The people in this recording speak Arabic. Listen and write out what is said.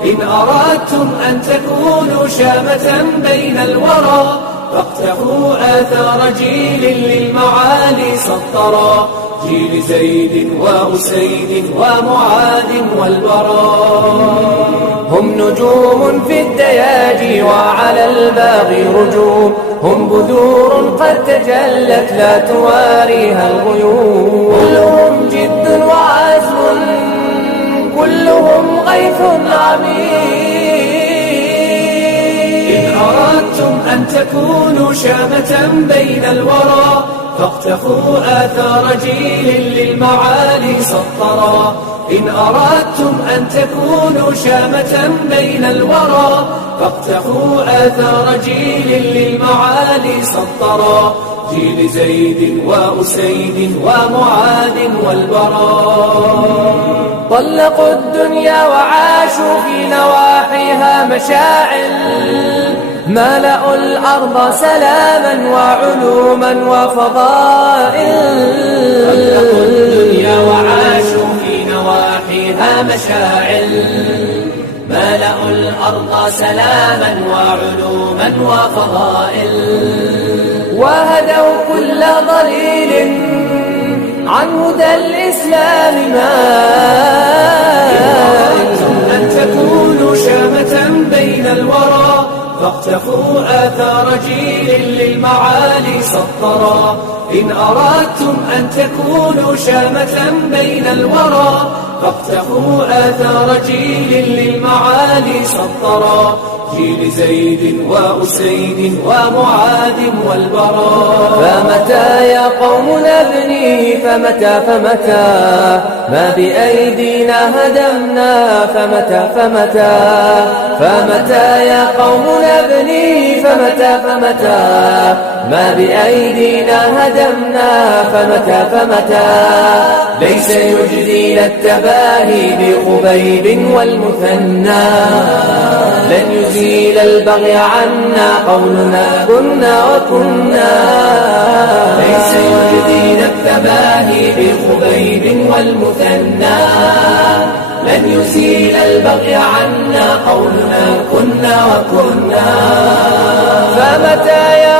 إن أردتم أن تكونوا شامة بين الورى فاقتفوا آثار جيل للمعالي سطرا، جيل زيد وأسيد ومعاذ والبراء. هم نجوم في الدياجي وعلى الباغي رجوم، هم بذور قد تجلت لا تواريها الغيوم. كلهم جد وعزم، كلهم غيث عميق. إن أردتم أن تكونوا شامة بين الورى فاقتفوا آثار جيل للمعالي سطرا. إن أردتم أن تكونوا شامة بين الورى فاقتفوا آثار جيل للمعالي سطرا، جيل زيد وأسيد ومعاذ والبراء. طلقوا الدنيا وعاشوا في نواحيها مشاعل، ملأوا الأرض سلاما وعلوما وفضائل. طلقوا الدنيا وعاشوا في نواحيها مشاعل، ملأوا الأرض سلاما وعلوما وفضائل. وهدوا كل ضليل عن هدى الإسلام إن أردتم أن تكونوا شامة بين الورى فاقتفوا آثار جيل للمعالي سطرا. إن أردتم أن تكونوا شامة بين الورى فاقتفوا آثار جيل للمعالي سطرا، جيل زيد وأسيد ومعاذ والبراء. فمتى يا قوم نبني، فمتى ما بأيدينا هدمنا، فمتى يا قوم نبني، فمتى ما بأيدينا هدمنا، فمتى ليس يجدينا التباهي بخبيب والمثنى. لن يزيل البغي عنا قولنا كنا وكنا، ليس يجدينا التباهي بخبيب والمثنى. لن يزيل البغي عنا قولنا كنا وكنا. فمتى يا